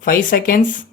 5 seconds.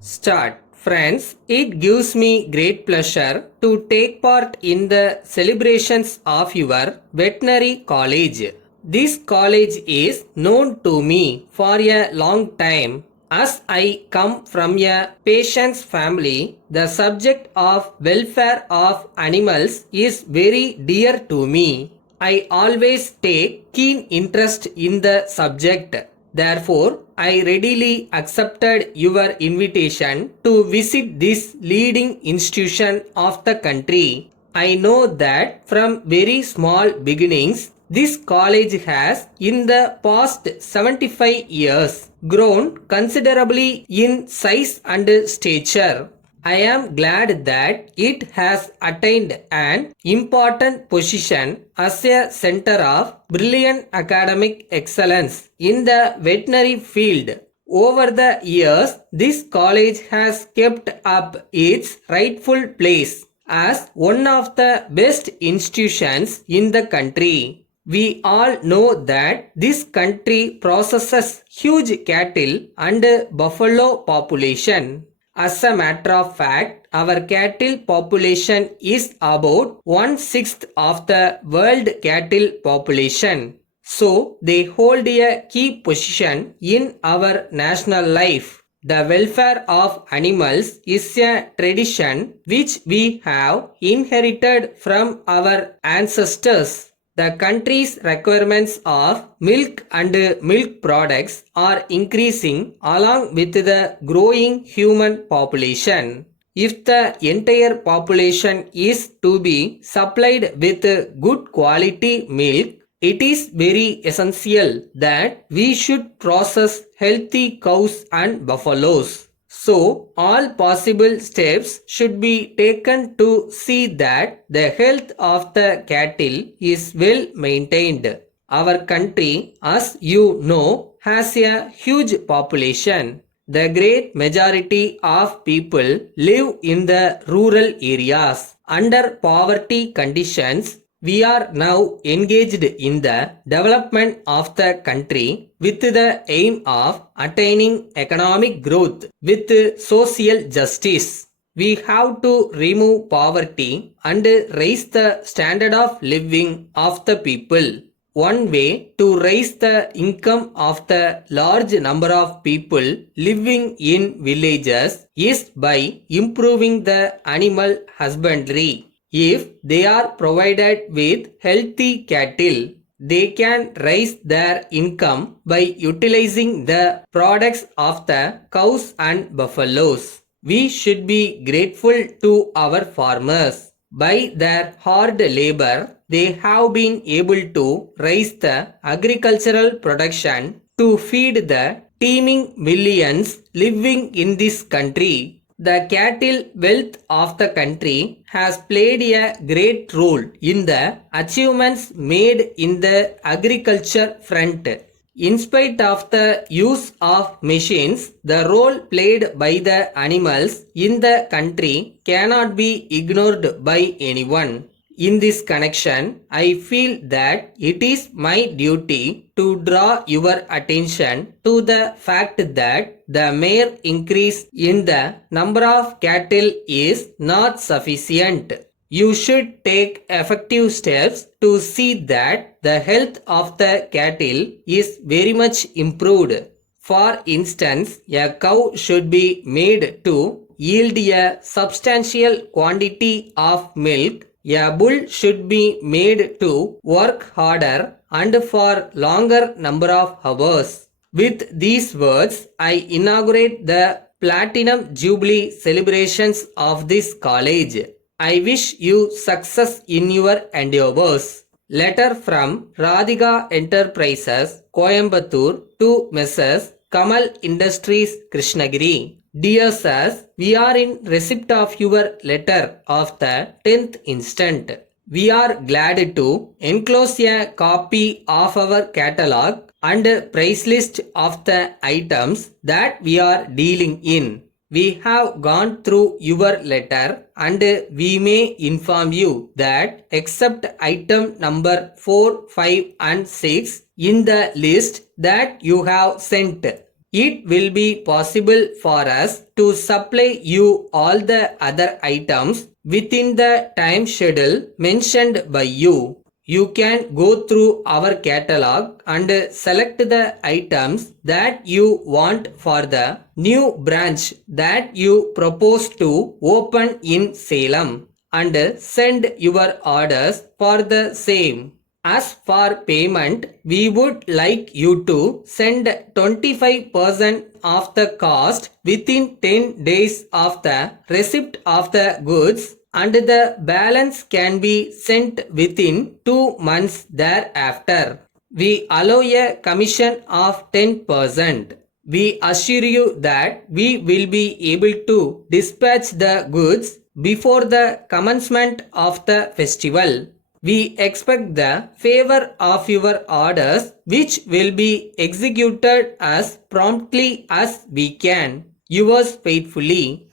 Start. Friends, it gives me great pleasure to take part in the celebrations of your veterinary college. This college is known to me for a long time. As I come from a patient's family, the subject of welfare of animals is very dear to me. I always take keen interest in the subject. Therefore, I readily accepted your invitation to visit this leading institution of the country. I know that from very small beginnings, this college has, in the past 75 years, grown considerably in size and stature. I am glad that it has attained an important position as a center of brilliant academic excellence in the veterinary field. Over the years, this college has kept up its rightful place as one of the best institutions in the country. We all know that this country processes huge cattle and buffalo population. As a matter of fact, our cattle population is about 1/6 of the world cattle population. So, they hold a key position in our national life. The welfare of animals is a tradition which we have inherited from our ancestors. The country's requirements of milk and milk products are increasing along with the growing human population. If the entire population is to be supplied with good quality milk, it is very essential that we should process healthy cows and buffaloes. So, all possible steps should be taken to see that the health of the cattle is well maintained. Our country, as you know, has a huge population. The great majority of people live in the rural areas. Under poverty conditions, we are now engaged in the development of the country with the aim of attaining economic growth with social justice. We have to remove poverty and raise the standard of living of the people. One way to raise the income of the large number of people living in villages is by improving the animal husbandry. If they are provided with healthy cattle, they can raise their income by utilizing the products of the cows and buffaloes. We should be grateful to our farmers. By their hard labor, they have been able to raise the agricultural production to feed the teeming millions living in this country. The cattle wealth of the country has played a great role in the achievements made in the agriculture front. In spite of the use of machines, the role played by the animals in the country cannot be ignored by anyone. In this connection, I feel that it is my duty to draw your attention to the fact that the mere increase in the number of cattle is not sufficient. You should take effective steps to see that the health of the cattle is very much improved. For instance, a cow should be made to yield a substantial quantity of milk. A bull should be made to work harder and for longer number of hours. With these words, I inaugurate the Platinum Jubilee celebrations of this college. I wish you success in your endeavors. Letter from Radhika Enterprises, Coimbatore to Messrs. Kamal Industries, Krishnagiri. Dear sirs, we are in receipt of your letter of the 10th instant. We are glad to enclose a copy of our catalog and price list of the items that we are dealing in. We have gone through your letter and we may inform you that except item number 4, 5 and 6 in the list that you have sent, it will be possible for us to supply you all the other items within the time schedule mentioned by you. You can go through our catalog and select the items that you want for the new branch that you propose to open in Salem and send your orders for the same. As for payment, we would like you to send 25% of the cost within 10 days of the receipt of the goods, and the balance can be sent within 2 months thereafter. We allow a commission of 10%. We assure you that we will be able to dispatch the goods before the commencement of the festival. We expect the favor of your orders, which will be executed as promptly as we can. Yours faithfully.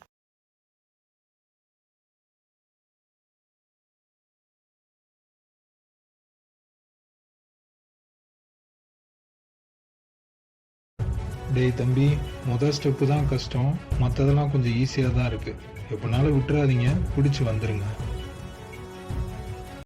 டேய் தம்பி, முதல் step தான் கஷ்டம், மற்றதெல்லாம் கொஞ்சம் ஈஸியாக தான் இருக்குது. எப்படினாலும் விட்டுறாதீங்க, பிடிச்சி வந்துடுங்க.